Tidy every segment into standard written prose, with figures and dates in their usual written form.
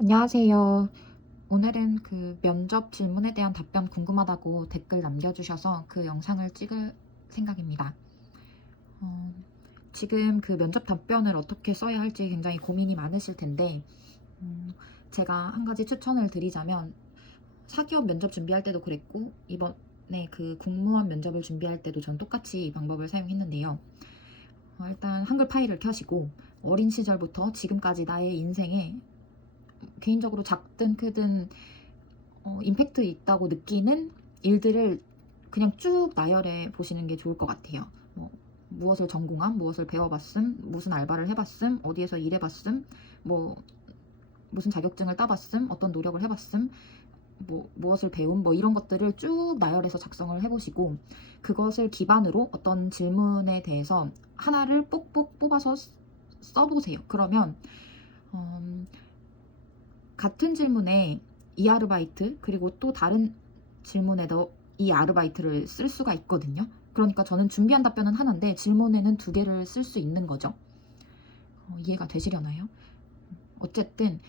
안녕하세요. 오늘은 그 면접 질문에 대한 답변 궁금하다고 댓글 남겨주셔서 그 영상을 찍을 생각입니다. 어, 지금 그 면접 답변을 어떻게 써야 할지 굉장히 고민이 많으실 텐데, 제가 한 가지 추천을 드리자면, 사기업 면접 준비할 때도 그랬고, 이번에 그 국무원 면접을 준비할 때도 전 똑같이 이 방법을 사용했는데요. 일단 한글 파일을 켜시고, 어린 시절부터 지금까지 나의 인생에 개인적으로 작든 크든 임팩트 있다고 느끼는 일들을 그냥 쭉 나열해 보시는 게 좋을 것 같아요. 무엇을 전공함, 무엇을 배워봤음, 무슨 알바를 해봤음, 어디에서 일해봤음, 무슨 자격증을 따봤음, 어떤 노력을 해봤음, 무엇을 배움, 이런 것들을 쭉 나열해서 작성을 해보시고, 그것을 기반으로 어떤 질문에 대해서 하나를 뽑 뽑아서 써보세요. 그러면 같은 질문에 이 아르바이트 그리고 또 다른 질문에도 이 아르바이트를 쓸 수가 있거든요. 그러니까 저는 준비한 답변은 하나인데 질문에는 두 개를 쓸 수 있는 거죠. 이해가 되시려나요? 어쨌든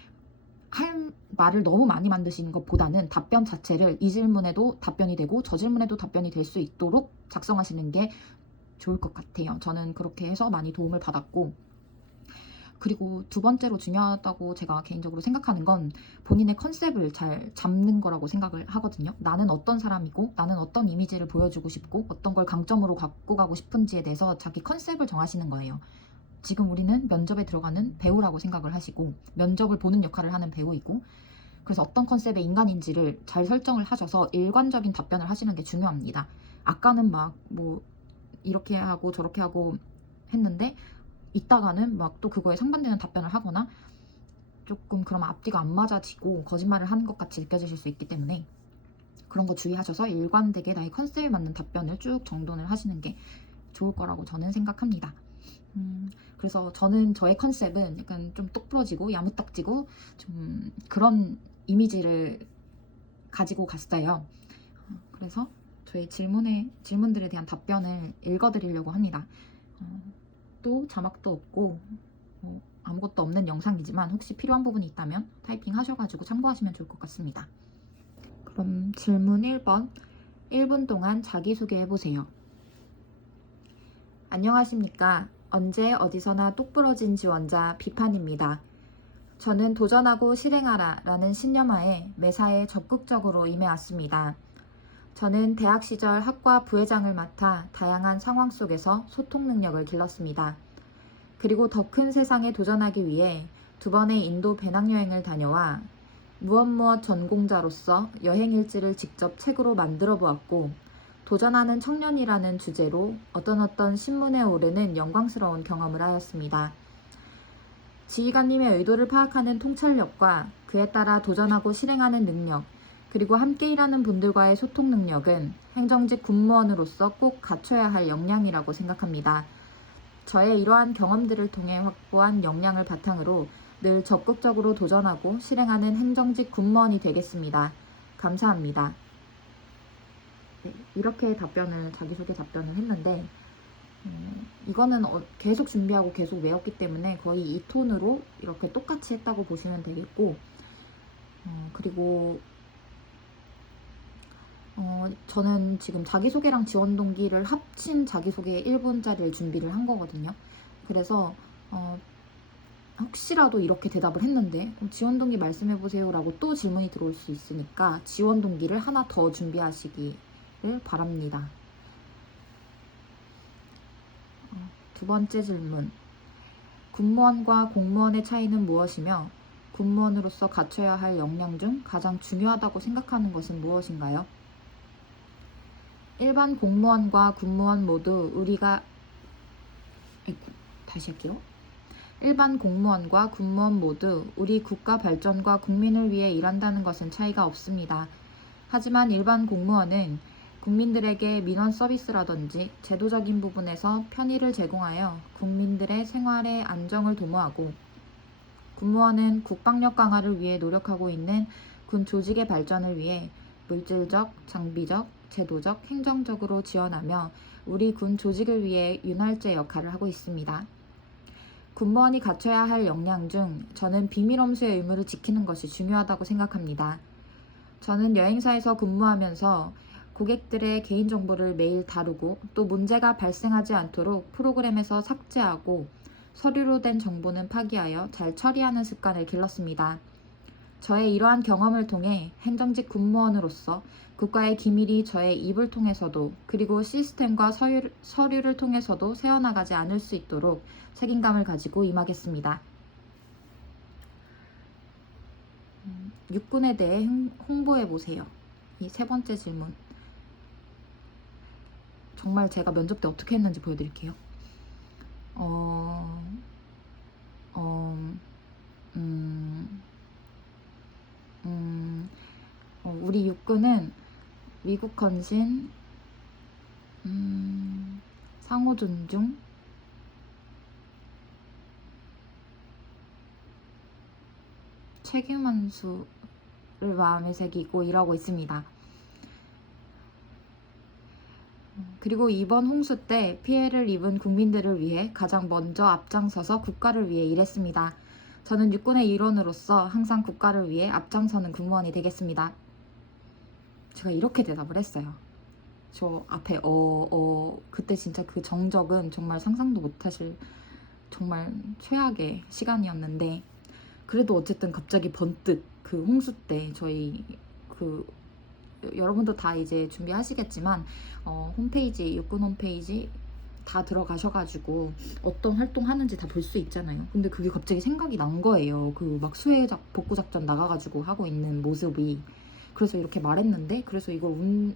할 말을 너무 많이 만드시는 것보다는 답변 자체를 이 질문에도 답변이 되고 저 질문에도 답변이 될 수 있도록 작성하시는 게 좋을 것 같아요. 저는 그렇게 해서 많이 도움을 받았고, 그리고 두 번째로 중요하다고 제가 개인적으로 생각하는 건 본인의 컨셉을 잘 잡는 거라고 생각을 하거든요. 나는 어떤 사람이고, 나는 어떤 이미지를 보여주고 싶고, 어떤 걸 강점으로 갖고 가고 싶은지에 대해서 자기 컨셉을 정하시는 거예요. 지금 우리는 면접에 들어가는 배우라고 생각을 하시고, 면접을 보는 역할을 하는 배우이고, 그래서 어떤 컨셉의 인간인지를 잘 설정을 하셔서 일관적인 답변을 하시는 게 중요합니다. 아까는 이렇게 하고 저렇게 하고 했는데, 이따가는 또 그거에 상반되는 답변을 하거나 조금 그러면 앞뒤가 안 맞아지고 거짓말을 하는 것 같이 느껴지실 수 있기 때문에 그런 거 주의하셔서 일관되게 나의 컨셉에 맞는 답변을 쭉 정돈을 하시는 게 좋을 거라고 저는 생각합니다. 그래서 저는 저의 컨셉은 약간 좀 똑부러지고 야무딱지고 좀 그런 이미지를 가지고 갔어요. 그래서 저희 질문들에 대한 답변을 읽어드리려고 합니다. 또 자막도 없고 아무것도 없는 영상이지만 혹시 필요한 부분이 있다면 타이핑 하셔가지고 참고하시면 좋을 것 같습니다. 그럼 질문 1번, 1분 동안 자기소개해보세요. 안녕하십니까. 언제 어디서나 똑부러진 지원자 비판입니다. 저는 도전하고 실행하라 라는 신념하에 매사에 적극적으로 임해왔습니다. 저는 대학 시절 학과 부회장을 맡아 다양한 상황 속에서 소통 능력을 길렀습니다. 그리고 더 큰 세상에 도전하기 위해 2번의 인도 배낭여행을 다녀와 무엇 전공자로서 여행 일지를 직접 책으로 만들어 보았고, 도전하는 청년이라는 주제로 어떤 신문에 오르는 영광스러운 경험을 하였습니다. 지휘관님의 의도를 파악하는 통찰력과 그에 따라 도전하고 실행하는 능력, 그리고 함께 일하는 분들과의 소통 능력은 행정직 군무원으로서 꼭 갖춰야 할 역량이라고 생각합니다. 저의 이러한 경험들을 통해 확보한 역량을 바탕으로 늘 적극적으로 도전하고 실행하는 행정직 군무원이 되겠습니다. 감사합니다. 네, 이렇게 자기소개 답변을 했는데, 이거는 계속 준비하고 계속 외웠기 때문에 거의 이 톤으로 이렇게 똑같이 했다고 보시면 되겠고, 그리고 저는 지금 자기소개랑 지원 동기를 합친 자기소개 1분짜리를 준비를 한 거거든요. 그래서 혹시라도 이렇게 대답을 했는데 지원 동기 말씀해보세요 라고 또 질문이 들어올 수 있으니까 지원 동기를 하나 더 준비하시기를 바랍니다. 두 번째 질문. 군무원과 공무원의 차이는 무엇이며 군무원으로서 갖춰야 할 역량 중 가장 중요하다고 생각하는 것은 무엇인가요? 일반 공무원과 군무원 모두 다시 할게요. 일반 공무원과 군무원 모두 우리 국가 발전과 국민을 위해 일한다는 것은 차이가 없습니다. 하지만 일반 공무원은 국민들에게 민원 서비스라든지 제도적인 부분에서 편의를 제공하여 국민들의 생활의 안정을 도모하고, 군무원은 국방력 강화를 위해 노력하고 있는 군 조직의 발전을 위해 물질적, 장비적, 제도적, 행정적으로 지원하며 우리 군 조직을 위해 윤활제 역할을 하고 있습니다. 군무원이 갖춰야 할 역량 중 저는 비밀엄수의 의무를 지키는 것이 중요하다고 생각합니다. 저는 여행사에서 근무하면서 고객들의 개인정보를 매일 다루고 또 문제가 발생하지 않도록 프로그램에서 삭제하고 서류로 된 정보는 파기하여 잘 처리하는 습관을 길렀습니다. 저의 이러한 경험을 통해 행정직 군무원으로서 국가의 기밀이 저의 입을 통해서도 그리고 시스템과 서류를 통해서도 새어나가지 않을 수 있도록 책임감을 가지고 임하겠습니다. 육군에 대해 홍보해보세요. 이 세 번째 질문. 정말 제가 면접 때 어떻게 했는지 보여드릴게요. 우리 육군은 미국 헌신, 상호 존중, 책임 완수를 마음에 새기고 일하고 있습니다. 그리고 이번 홍수 때 피해를 입은 국민들을 위해 가장 먼저 앞장서서 국가를 위해 일했습니다. 저는 육군의 일원으로서 항상 국가를 위해 앞장서는 군무원이 되겠습니다. 제가 이렇게 대답을 했어요. 저 앞에 그때 진짜 그 정적은 정말 상상도 못하실 정말 최악의 시간이었는데 그래도 어쨌든 갑자기 번뜩 그 홍수 때 저희 여러분도 다 이제 준비하시겠지만 홈페이지 육군 홈페이지 다 들어가셔가지고 어떤 활동하는지 다 볼 수 있잖아요. 근데 그게 갑자기 생각이 난 거예요. 그 막 수해 복구 작전 나가가지고 하고 있는 모습이. 그래서 이렇게 말했는데 그래서 이걸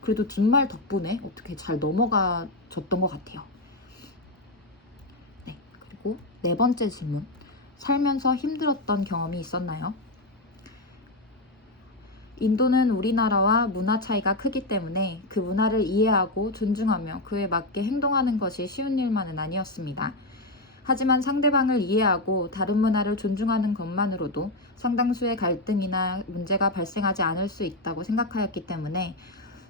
그래도 뒷말 덕분에 어떻게 잘 넘어가졌던 것 같아요. 네, 그리고 네 번째 질문. 살면서 힘들었던 경험이 있었나요? 인도는 우리나라와 문화 차이가 크기 때문에 그 문화를 이해하고 존중하며 그에 맞게 행동하는 것이 쉬운 일만은 아니었습니다. 하지만 상대방을 이해하고 다른 문화를 존중하는 것만으로도 상당수의 갈등이나 문제가 발생하지 않을 수 있다고 생각하였기 때문에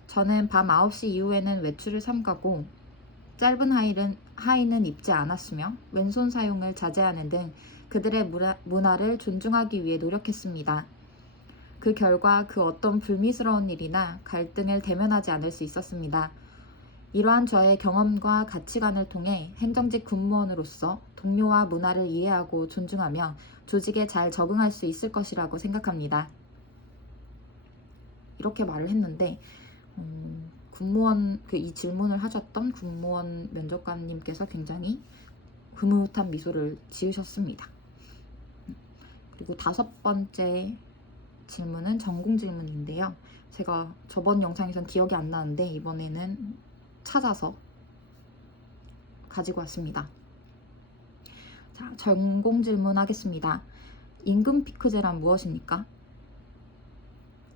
저는 밤 9시 이후에는 외출을 삼가고 짧은 하의는 입지 않았으며 왼손 사용을 자제하는 등 그들의 문화를 존중하기 위해 노력했습니다. 그 결과 그 어떤 불미스러운 일이나 갈등을 대면하지 않을 수 있었습니다. 이러한 저의 경험과 가치관을 통해 행정직 군무원으로서 동료와 문화를 이해하고 존중하며 조직에 잘 적응할 수 있을 것이라고 생각합니다. 이렇게 말을 했는데 군무원 이 질문을 하셨던 군무원 면접관님께서 굉장히 흐뭇한 미소를 지으셨습니다. 그리고 5번째 질문은 전공 질문인데요. 제가 저번 영상에선 기억이 안 나는데 이번에는 찾아서 가지고 왔습니다. 자, 전공 질문 하겠습니다. 임금 피크제란 무엇입니까?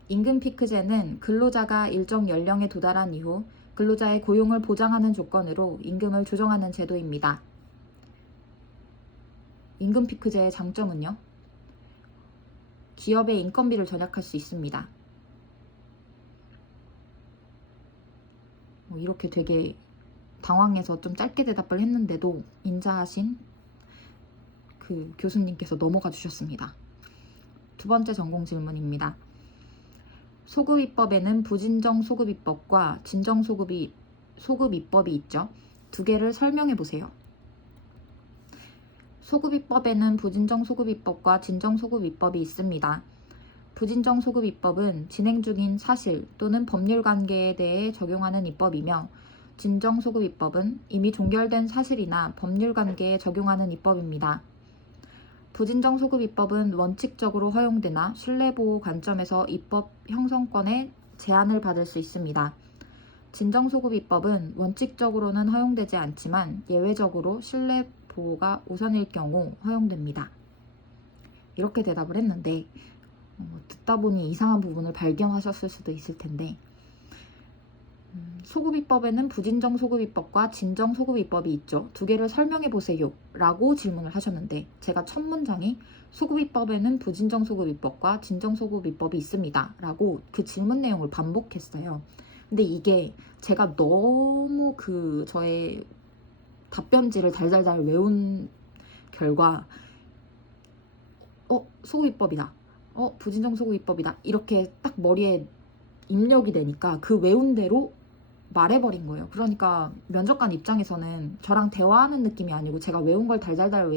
임금 피크제는 근로자가 일정 연령에 도달한 이후 근로자의 고용을 보장하는 조건으로 임금을 조정하는 제도입니다. 임금 피크제의 장점은요? 기업의 인건비를 절약할 수 있습니다. 이렇게 되게 당황해서 좀 짧게 대답을 했는데도 인자하신 그 교수님께서 넘어가 주셨습니다. 2번째 전공 질문입니다. 소급입법에는 부진정 소급입법과 진정 소급입법이 있죠. 두 개를 설명해 보세요. 소급입법에는 부진정 소급입법과 진정 소급입법이 있습니다. 부진정 소급입법은 진행 중인 사실 또는 법률 관계에 대해 적용하는 입법이며 진정 소급입법은 이미 종결된 사실이나 법률 관계에 적용하는 입법입니다. 부진정 소급입법은 원칙적으로 허용되나 신뢰보호 관점에서 입법 형성권에 제한을 받을 수 있습니다. 진정 소급입법은 원칙적으로는 허용되지 않지만 예외적으로 신뢰 보호가 우선일 경우 허용됩니다. 이렇게 대답을 했는데 듣다 보니 이상한 부분을 발견하셨을 수도 있을 텐데 소급입법에는 부진정 소급입법과 진정 소급입법이 있죠. 두 개를 설명해 보세요 라고 질문을 하셨는데 제가 첫 문장이 소급입법에는 부진정 소급입법과 진정 소급입법이 있습니다 라고 그 질문 내용을 반복했어요. 근데 이게 제가 너무 저의 답변지를 달달달 외운 결과 소구입법이다. 부진정 소구입법이다. 이렇게 딱 머리에 입력이 되니까 그 외운 대로 말해버린 거예요. 그러니까 면접관 입장에서는 저랑 대화하는 느낌이 아니고 제가 외운 걸 달달달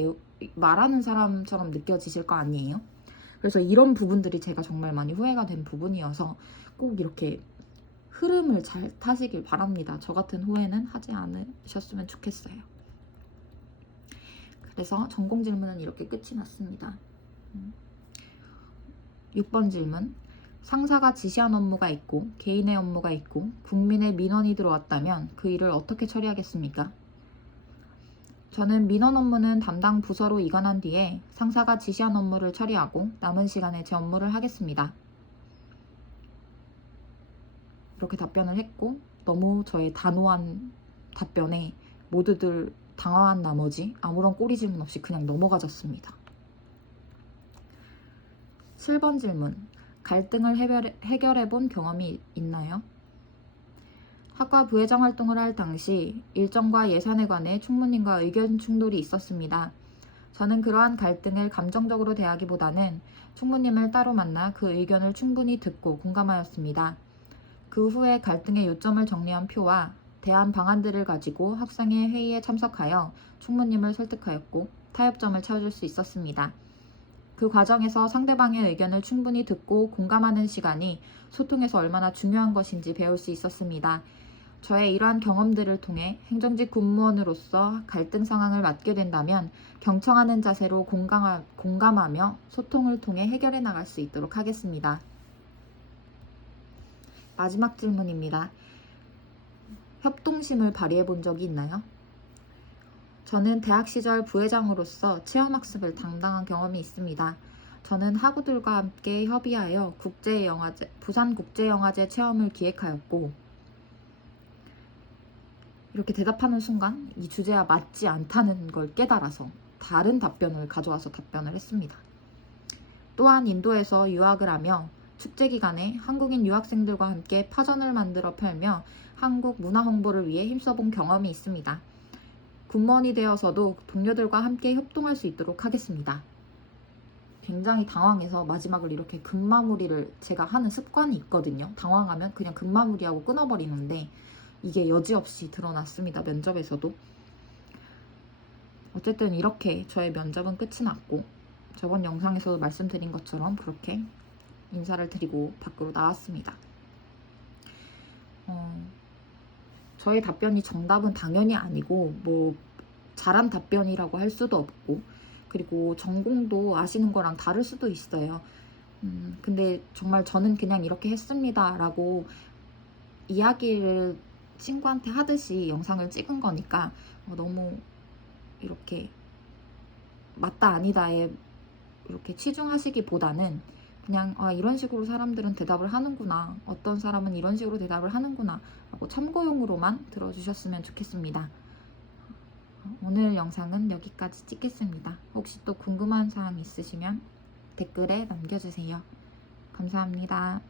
말하는 사람처럼 느껴지실 거 아니에요? 그래서 이런 부분들이 제가 정말 많이 후회가 된 부분이어서 꼭 이렇게 흐름을 잘 타시길 바랍니다. 저 같은 후회는 하지 않으셨으면 좋겠어요. 그래서 전공 질문은 이렇게 끝이 났습니다. 6번 질문. 상사가 지시한 업무가 있고 개인의 업무가 있고 국민의 민원이 들어왔다면 그 일을 어떻게 처리하겠습니까? 저는 민원 업무는 담당 부서로 이관한 뒤에 상사가 지시한 업무를 처리하고 남은 시간에 제 업무를 하겠습니다. 이렇게 답변을 했고 너무 저의 단호한 답변에 모두들 당황한 나머지 아무런 꼬리 질문 없이 그냥 넘어가졌습니다. 7번 질문. 갈등을 해결해 본 경험이 있나요? 학과 부회장 활동을 할 당시 일정과 예산에 관해 총무님과 의견 충돌이 있었습니다. 저는 그러한 갈등을 감정적으로 대하기보다는 총무님을 따로 만나 그 의견을 충분히 듣고 공감하였습니다. 그 후에 갈등의 요점을 정리한 표와 대안 방안들을 가지고 학생회 회의에 참석하여 총무님을 설득하였고 타협점을 찾을 수 있었습니다. 그 과정에서 상대방의 의견을 충분히 듣고 공감하는 시간이 소통에서 얼마나 중요한 것인지 배울 수 있었습니다. 저의 이러한 경험들을 통해 행정직 공무원으로서 갈등 상황을 맡게 된다면 경청하는 자세로 공감하며 소통을 통해 해결해 나갈 수 있도록 하겠습니다. 마지막 질문입니다. 협동심을 발휘해 본 적이 있나요? 저는 대학 시절 부회장으로서 체험학습을 담당한 경험이 있습니다. 저는 학우들과 함께 협의하여 부산국제영화제 체험을 기획하였고 이렇게 대답하는 순간 이 주제와 맞지 않다는 걸 깨달아서 다른 답변을 가져와서 답변을 했습니다. 또한 인도에서 유학을 하며 축제 기간에 한국인 유학생들과 함께 파전을 만들어 펼며 한국 문화 홍보를 위해 힘써본 경험이 있습니다. 군무원이 되어서도 동료들과 함께 협동할 수 있도록 하겠습니다. 굉장히 당황해서 마지막을 이렇게 금마무리를 제가 하는 습관이 있거든요. 당황하면 그냥 금마무리하고 끊어버리는데 이게 여지없이 드러났습니다. 면접에서도. 어쨌든 이렇게 저의 면접은 끝이 났고 저번 영상에서도 말씀드린 것처럼 그렇게 인사를 드리고 밖으로 나왔습니다. 저의 답변이 정답은 당연히 아니고 뭐 잘한 답변이라고 할 수도 없고 그리고 전공도 아시는 거랑 다를 수도 있어요. 근데 정말 저는 그냥 이렇게 했습니다 라고 이야기를 친구한테 하듯이 영상을 찍은 거니까 너무 이렇게 맞다 아니다에 이렇게 치중하시기보다는 그냥 이런 식으로 사람들은 대답을 하는구나, 어떤 사람은 이런 식으로 대답을 하는구나 라고 참고용으로만 들어주셨으면 좋겠습니다. 오늘 영상은 여기까지 찍겠습니다. 혹시 또 궁금한 사항 있으시면 댓글에 남겨주세요. 감사합니다.